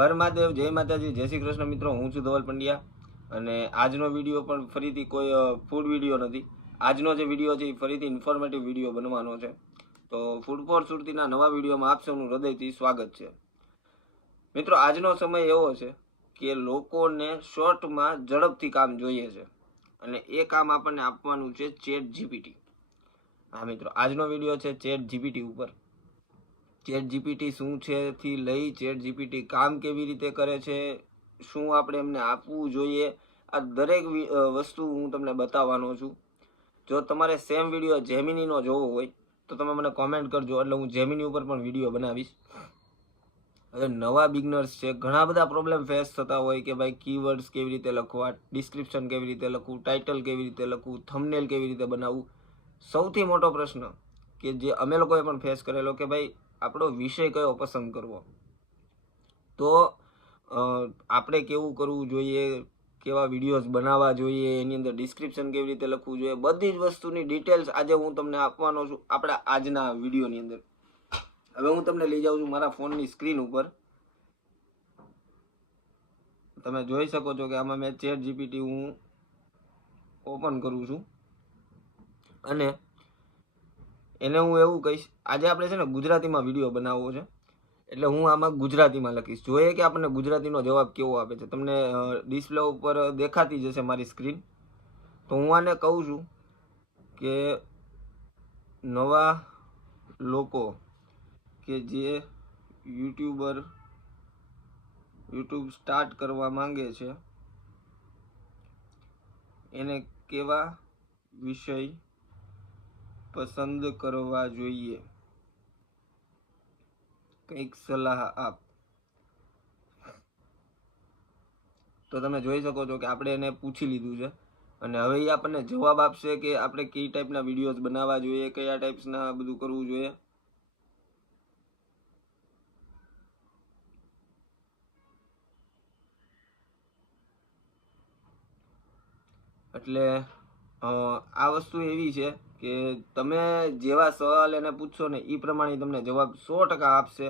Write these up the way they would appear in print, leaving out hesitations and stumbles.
હર મહાદેવ, જય માતાજી, જય શ્રી કૃષ્ણ મિત્રો। હું છું ધવલ પંડ્યા અને આજનો વિડીયો પણ ફરીથી કોઈ ફૂડ વિડીયો નથી। આજનો જે વિડીયો છે એ ફરીથી ઇન્ફોર્મેટિવ વિડીયો બનવાનો છે। તો ફૂડ ફોર સુરતીના નવા વિડીયોમાં આપ સૌનું હૃદયથી સ્વાગત છે। મિત્રો, આજનો સમય એવો છે કે લોકોને શોર્ટમાં ઝડપથી કામ જોઈએ છે અને એ કામ આપણને આપવાનું છે ચેટ જીપીટી। હા મિત્રો, આજનો વિડીયો છે ચેટ જીપીટી ઉપર। ચેટ જીપીટી શું છે થી લઈ ચેટ જીપીટી કામ કેવી રીતે કરે છે, શું આપણે એમને આપવું જોઈએ, આ દરેક વસ્તુ હું તમને બતાવવાનો છું। જો તમારે સેમ વિડીયો જેમિનીનો જોવો હોય તો તમે મને કોમેન્ટ કરજો, એટલે હું જેમિની ઉપર પણ વિડીયો બનાવીશ। હવે નવા બિગનર્સ છે, ઘણા બધા પ્રોબ્લેમ ફેસ થતા હોય કે ભાઈ કીવર્ડ્સ કેવી રીતે લખવા, ડિસ્ક્રિપ્શન કેવી રીતે લખવું, ટાઇટલ કેવી રીતે લખવું, થંબનેલ કેવી રીતે બનાવવું। સૌથી મોટો પ્રશ્ન કે જે અમે લોકોએ પણ ફેસ કરેલો કે ભાઈ આપણો વિષય કયો પસંદ કરવો, તો આપણે કેવું કરવું જોઈએ, કેવા વિડીયોઝ બનાવવા જોઈએ, એની અંદર ડિસ્ક્રિપ્શન કેવી રીતે લખવું જોઈએ, બધી જ વસ્તુની ડિટેલ્સ આજે હું તમને આપવાનો છું આપણા આજના વિડીયોની અંદર। હવે હું તમને લઈ જાઉં છું મારા ફોનની સ્ક્રીન ઉપર। તમે જોઈ શકો છો કે આમાં મેં ચેટ જીપીટી હું ઓપન કરું છું અને એને હું એવું કહીશ, આજે આપણે છે ને ગુજરાતીમાં વિડીયો બનાવવો છે, એટલે હું આમાં ગુજરાતીમાં લખીશ, જોઈએ કે આપણને ગુજરાતીનો જવાબ કેવો આપે છે। તમને ડિસ્પ્લે ઉપર દેખાતી જશે મારી સ્ક્રીન। તો હું આને કહું છું કે નવા લોકો કે જે યુટ્યુબ સ્ટાર્ટ કરવા માંગે છે એને કેવા વિષય પસંદ કરવા જોઈએ, કંઈક સલાહ આપ। તો તમે જોઈ શકો છો કે આપણે એને પૂછી લીધું છે અને હવે એ આપણને જવાબ આપશે કે આપણે કઈ ટાઈપના વિડીયોઝ બનાવવા જોઈએ, કયા ટાઈપ્સના બધું કરવું જોઈએ। એટલે આ વસ્તુ એવી છે કે તમે જેવા સવાલ એને પૂછશો ને એ પ્રમાણે તમને જવાબ 100% આપશે।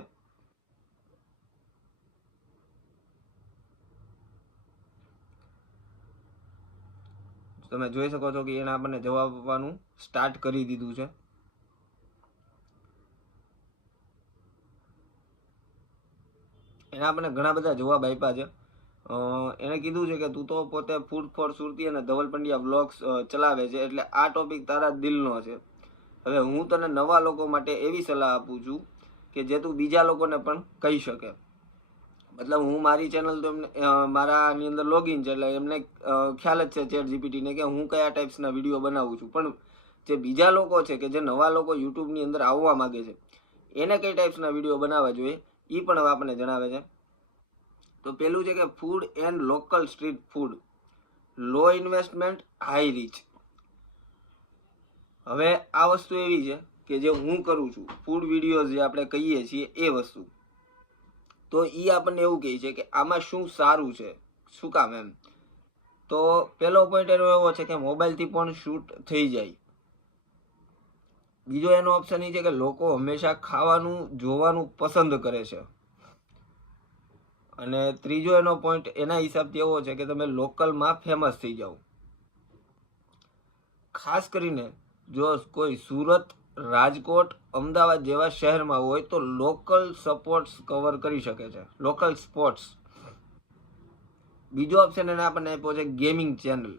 તમે જોઈ શકો છો કે એને આપણને જવાબ આપવાનું સ્ટાર્ટ કરી દીધું છે। એને આપણને ઘણા બધા જવાબ આપ્યા છે। એને કીધું છે કે તું તો પોતે ફૂડ ફોર સુરતી અને ધવલ પંડ્યા વ્લોગ્સ ચલાવે છે, એટલે આ ટોપિક તારા દિલનો છે। હવે હું તને નવા લોકો માટે એવી સલાહ આપું છું કે જે તું બીજા લોકોને પણ કહી શકે। મતલબ હું મારી ચેનલ તો એમને મારાની અંદર લોગિન છે, એટલે એમને ખ્યાલ જ છે ચેટ જીપીટીને કે હું કયા ટાઈપ્સના વિડીયો બનાવું છું, પણ જે બીજા લોકો છે કે જે નવા લોકો યુટ્યુબની અંદર આવવા માગે છે એને કઈ ટાઈપ્સના વિડીયો બનાવવા જોઈએ એ પણ હવે આપણને જણાવે છે। તો પેલું છે કે food and local street food, low investment high reach. હવે આ વસ્તુ એવી છે કે જે હું કરું છું, ફૂડ વિડીયોઝ જે આપણે કહીએ છીએ એ વસ્તુ, તો એ આપણને એવું કહે છે કે આમાં શું સારું છે, શું કામ એમ। તો પેલો પોઈન્ટ એવો છે કે મોબાઈલથી પણ શૂટ થઈ જાય। બીજો એનો ઓપ્શન એ છે કે લોકો હંમેશા ખાવાનું જોવાનું પસંદ કરે છે। અને ત્રીજો એનો પોઈન્ટ એના હિસાબથી એવો છે કે તમે લોકલમાં ફેમસ થઈ જાઓ। ખાસ કરીને જો કોઈ સુરત, રાજકોટ, અમદાવાદ જેવા શહેરમાં હોય તો લોકલ સપોર્ટ્સ કવર કરી શકે છે, લોકલ સ્પોર્ટ્સ। બીજો ઓપ્શન એને આપણને આપ્યો છે ગેમિંગ ચેનલ।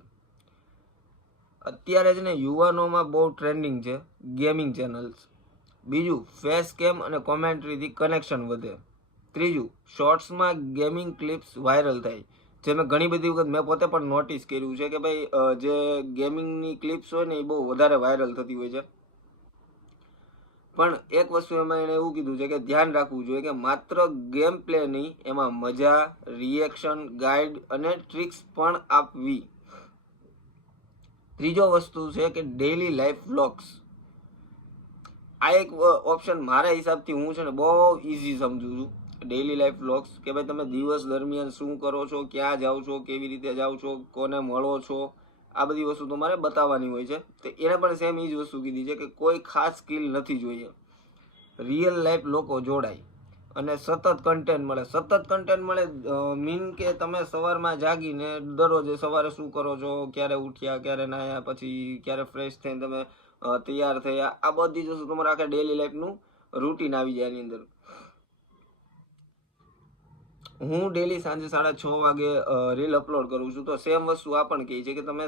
અત્યારે છે ને યુવાનોમાં બહુ ટ્રેન્ડિંગ છે ગેમિંગ ચેનલ્સ। બીજું ફેસ કેમ અને કોમેન્ટ્રીથી કનેક્શન વધે। ત્રીજું શોર્ટ્સમાં ગેમિંગ ક્લિપ્સ વાયરલ થાય, જે મેં ઘણી બધી વખત મેં પોતે પણ નોટિસ કર્યું છે કે ભાઈ જે ગેમિંગની ક્લિપ્સ હોય ને એ બહુ વધારે વાયરલ થતી હોય છે। પણ એક વસ્તુ એમાં એને એવું કીધું છે કે ધ્યાન રાખવું જોઈએ કે માત્ર ગેમ પ્લે નહીં, એમાં મજા, રિએક્શન, ગાઈડ અને ટ્રિક્સ પણ આપવી। ત્રીજો વસ્તુ છે કે ડેઈલી લાઈફ વ્લોગ્સ। આ એક ઓપ્શન મારા હિસાબથી હું છે ને બહુ ઇઝી સમજુ છું। ડેઈલી લાઈફ વ્લોગ્સ કે ભાઈ તમે દિવસ દરમિયાન શું કરો છો, ક્યાં જાઓ છો, કેવી રીતે જાઓ છો, કોને મળો છો, આ બધી વસ્તુ તમારે બતાવવાની હોય છે। તો એને પણ સેમ એ જ વસ્તુ કીધી છે કે કોઈ ખાસ સ્કિલ નથી જોઈએ, રિયલ લાઈફ લોકો જોડાય। અને સતત કન્ટેન્ટ મળે. સતત કન્ટેન્ટ મળે મીન કે તમે સવારમાં જાગીને દરરોજ સવારે શું કરો છો, ક્યારે ઉઠ્યા, ક્યારે નાહ્યા, પછી ક્યારે ફ્રેશ થઈને તમે તૈયાર થયા, આ બધી જ વસ્તુ તમારા આખા ડેલી લાઈફનું રૂટીન આવી જાય એની અંદર. હું ડેલી સાંજે 6:30 વાગે રીલ અપલોડ કરું છું. તો સેમ વસ્તુ આ પણ કહે છે કે તમે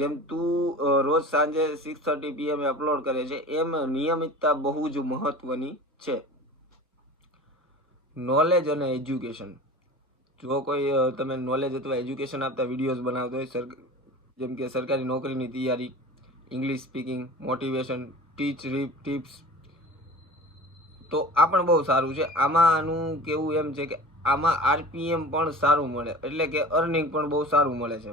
જેમ તું રોજ સાંજે 6:30 PM અપલોડ કરે છે, એમ નિયમિતતા બહુ જ મહત્વની છે. નોલેજ અને એજ્યુકેશન. જો કોઈ તમે નોલેજ અથવા એજ્યુકેશન આપતા વિડીયોઝ બનાવતો હોય, જેમ કે સરકારી નોકરીની તૈયારી, ઇંગ્લિશ સ્પીકિંગ, મોટિવેશન, ટિપ્સ, તો આ પણ બહુ સારું છે. આમાં આનું કેવું એમ છે કે આમાં RPM પણ સારું મળે, એટલે કે અર્નિંગ પણ બહુ સારું મળે છે.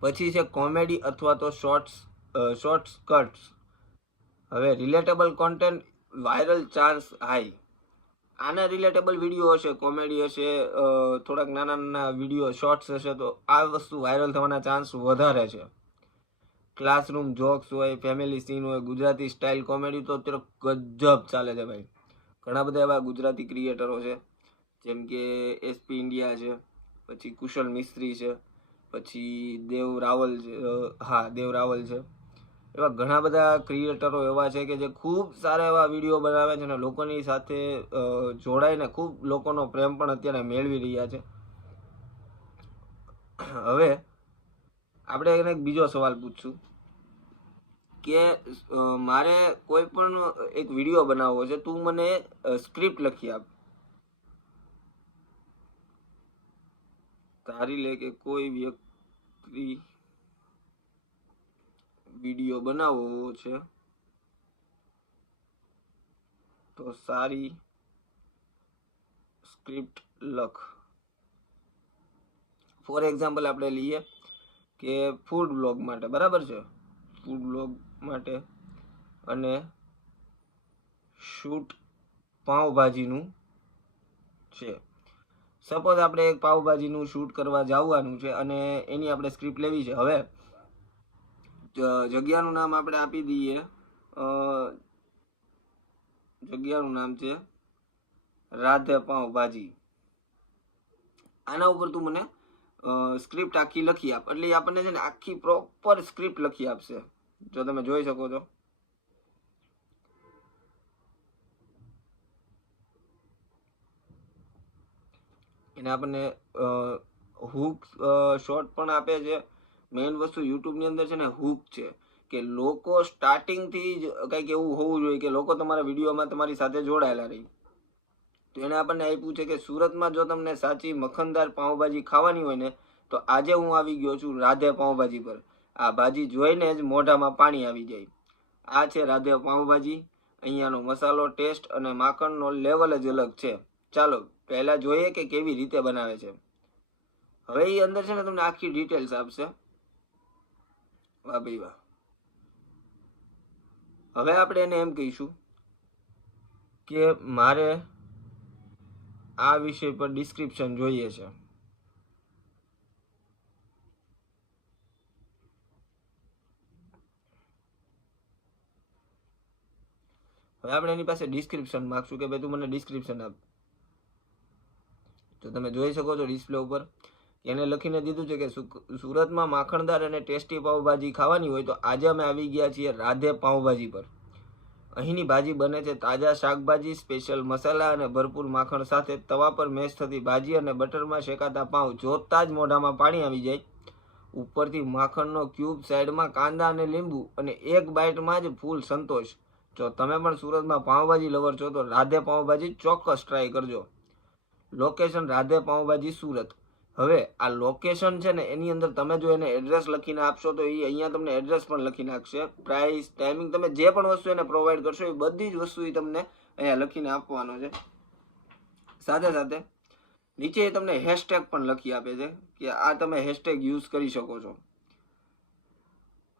પછી છે કોમેડી અથવા તો શોર્ટ્સ કટ્સ. હવે relatable content, viral chance high. આના રિલેટેબલ વિડીયો હશે, કોમેડી હશે, થોડાક નાના વિડીયો શોર્ટ્સ હશે, તો આ વસ્તુ વાયરલ થવાના ચાન્સ વધારે છે. ક્લાસરૂમ જોક્સ હોય, ફેમિલી સીન હોય, ગુજરાતી સ્ટાઇલ કોમેડી તો અત્યારે ગજબ ચાલે છે ભાઈ. ઘણા બધા એવા ગુજરાતી ક્રિએટરો છે, જેમ કે SP ઇન્ડિયા છે, પછી કુશલ મિસ્ત્રી છે, પછી દેવ રાવલ છે. એવા ઘણા બધા ક્રિએટરો એવા છે કે જે ખૂબ સારા એવા વિડીયો બનાવે છે અને લોકોની સાથે જોડાઈને ખૂબ લોકોનો પ્રેમ પણ અત્યારે મેળવી રહ્યા છે. હવે આપણે એને બીજો સવાલ પૂછશું કે મારે કોઈ પણ એક વિડીયો બનાવવો છે, તું મને સ્ક્રિપ્ટ લખી આપ. ધારી લે કે કોઈ વ્યક્તિ વિડીયો બનાવવો છે, તો સારી સ્ક્રિપ્ટ લખ. ફોર એક્ઝામ્પલ આપણે લઈએ કે ફૂડ બ્લોગ માટે, બરાબર છે, ફૂડ બ્લોગ માટે અને શૂટ પાઉંભાજીનું છે. સપોઝ આપણે એક પાઉંભાજીનું શૂટ કરવા જવાનું છે અને એની આપણે સ્ક્રિપ્ટ લેવી છે. હવે જગ્યાનું નામ આપણે આપી દઈએ, જગ્યાનું નામ છે રાધે પાઉંભાજી. આના ઉપર તું મને સ્ક્રિપ્ટ આખી લખી આપ. એટલે આપણને છે ને આખી પ્રોપર સ્ક્રિપ્ટ લખી આપશે, જો તમે જોઈ શકો છો. એને આપણને હુક શોર્ટ પણ આપે છે. મેઇન વસ્તુ યુટ્યુબની અંદર છે ને હુક છે, કે લોકો સ્ટાર્ટિંગથી જ કંઈક એવું હોવું જોઈએ કે લોકો તમારા વિડીયોમાં તમારી સાથે જોડાયેલા રહી. તો એને આપણને આપ્યું છે કે સુરતમાં જો તમને સાચી મખનદાર પાઉંભાજી ખાવાની હોય ને, તો આજે હું આવી ગયો છું રાધે પાઉંભાજી પર. આ ભાજી જોઈને જ મોઢામાં પાણી આવી જાય. આ છે રાધે પાઉંભાજી. અહીંયાનો મસાલો, ટેસ્ટ અને માખણનો લેવલ જ અલગ છે. ચાલો પહેલા જોઈએ કે કેવી રીતે બનાવે છે. હવે એ અંદર છે ને તમને આખી ડિટેલ્સ આપશે. વાહ ભાઈ વાહ. હવે આપણે એને એમ કહીશું કે મારે આ વિષય પર ડિસ્ક્રિપ્શન જોઈએ છે. હવે આપણે એની પાસે ડિસ્ક્રિપ્શન માંગશું કે ભાઈ તું મને ડિસ્ક્રિપ્શન આપ. તો તમે જોઈ શકો છો ડિસ્પ્લે ઉપર એને લખીને દીધું છે કે સુરતમાં માખણદાર અને ટેસ્ટી પાઉંભાજી ખાવાની હોય તો આજે અમે આવી ગયા છીએ રાધે પાઉંભાજી પર. અહીંની ભાજી બને છે તાજા શાકભાજી, સ્પેશિયલ મસાલા અને ભરપૂર માખણ સાથે. તવા પર મેશ થતી ભાજી અને બટરમાં શેકાતા પાઉં જોતા જ મોઢામાં પાણી આવી જાય. ઉપરથી માખણનો ક્યુબ, સાઈડમાં કાંદા અને લીંબુ, અને એક બાઇટમાં જ ફૂલ સંતોષ. જો તમે પણ સુરતમાં પાઉંભાજી લવર છો તો રાધે પાઉંભાજી ચોક્કસ ટ્રાય કરજો. લોકેશન રાધે પાઉંભાજી સુરત. હવે આ લોકેશન છે ને એની અંદર તમે જો એને એડ્રેસ લખીને આપશો તો એ અહીંયા તમને એડ્રેસ પણ લખી નાખશે. પ્રાઇસ, ટાઈમિંગ, તમે જે પણ વસ્તુ એને પ્રોવાઈડ કરશો એ બધી જ વસ્તુ એ તમને અહીંયા લખીને આપવાનો છે. સાથે સાથે નીચે તમને હેશટેગ પણ લખી આપે છે કે આ તમે હેશટેગ યુઝ કરી શકો છો.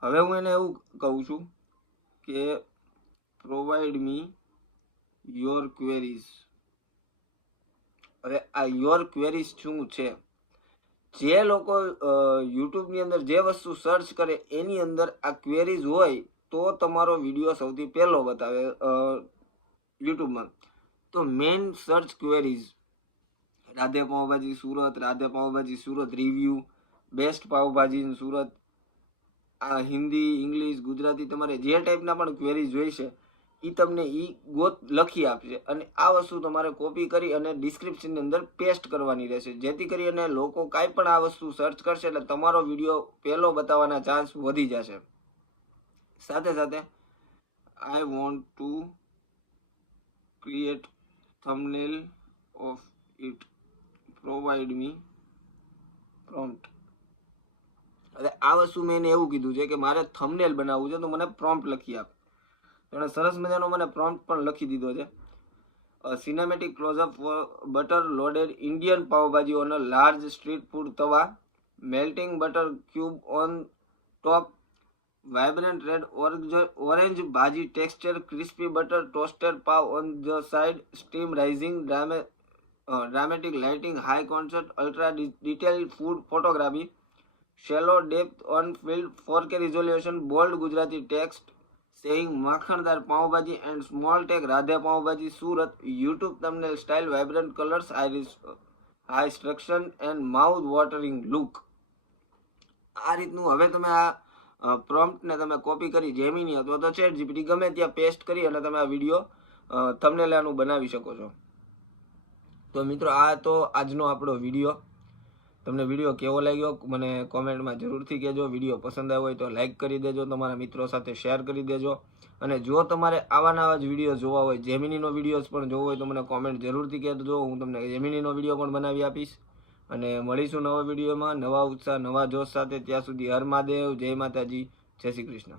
હવે હું એને એવું કહું છું કે પ્રોવાઈડ મી યોર ક્વેરીઝ. હવે આ યોર ક્વેરીઝ શું છે? જે લોકો યુટ્યુબની અંદર જે વસ્તુ સર્ચ કરે એની અંદર આ ક્વેરીઝ હોય તો તમારો વિડીયો સૌથી પહેલો બતાવે યુટ્યુબમાં. તો main search queries Radhe pav bhaji Surat, Radhe pav bhaji Surat review, best pav bhaji in Surat, આ હિન્દી, ઇંગ્લિશ, ગુજરાતી, તમારે જે ટાઈપના પણ ક્વેરીઝ જોઈશે એ તમને લખી આપશે. અને આ વસ્તુ તમારે કોપી કરી અને ડિસ્ક્રિપ્શનની અંદર પેસ્ટ કરવાની રહેશે, જેથી કરી અને લોકો કાંઈ પણ આ વસ્તુ સર્ચ કરશે એટલે તમારો વિડીયો પહેલો બતાવવાના ચાન્સ વધી જશે. સાથે સાથે I want to create thumbnail of it, provide me prompt. હવે આ વસ્તુ મેં એને એવું કીધું છે કે મારે થંબનેલ બનાવવું છે તો મને પ્રોમ્પ્ટ લખી આપ. એણે સરસ મજાનો મને પ્રોમ્પ્ટ પણ લખી દીધો છે. Cinematic closeup butter loaded Indian pavbhaji on a large street food tawa, melting butter cube on top, vibrant red orange bhaji texture, crispy butter toasted pav on the side, steam rising, dramatic lighting, high contrast, ultra detailed food photography, shallow depth on field, 4K resolution, bold Gujarati text saying makhandar pav bhaji and small tag Radhe pav bhaji Surat, YouTube thumbnail style, vibrant colors, high structure and mouth watering look. આ રીતનું હવે તમે આ પ્રોમ્પ્ટને તમે copy કરી Gemini અથવા તો chat GPT ગમે ત્યાં પેસ્ટ કરી અને તમે આ વિડીયો થંબનેલ આનું બનાવી શકો છો. તો મિત્રો આ તો આજનો આપણો વિડીયો. તમને વિડીયો કેવો લાગ્યો મને કોમેન્ટમાં જરૂરથી કહેજો. વિડીયો પસંદ આવ્યો હોય તો લાઇક કરી દેજો, તમારા મિત્રો સાથે શેર કરી દેજો. અને જો તમારે આવા નવા જ વિડીયો જોવા હોય, જેમિનીનો વિડીયોઝ પણ જોવો હોય તો મને કોમેન્ટ જરૂરથી કહેજો. હું તમને જેમિનીનો વિડીયો પણ બનાવી આપીશ. અને મળીશું નવા વિડીયોમાં, નવા ઉત્સાહ, નવા જોશ સાથે. ત્યાં સુધી હર મહાદેવ, જય માતાજી, જય શ્રી કૃષ્ણ.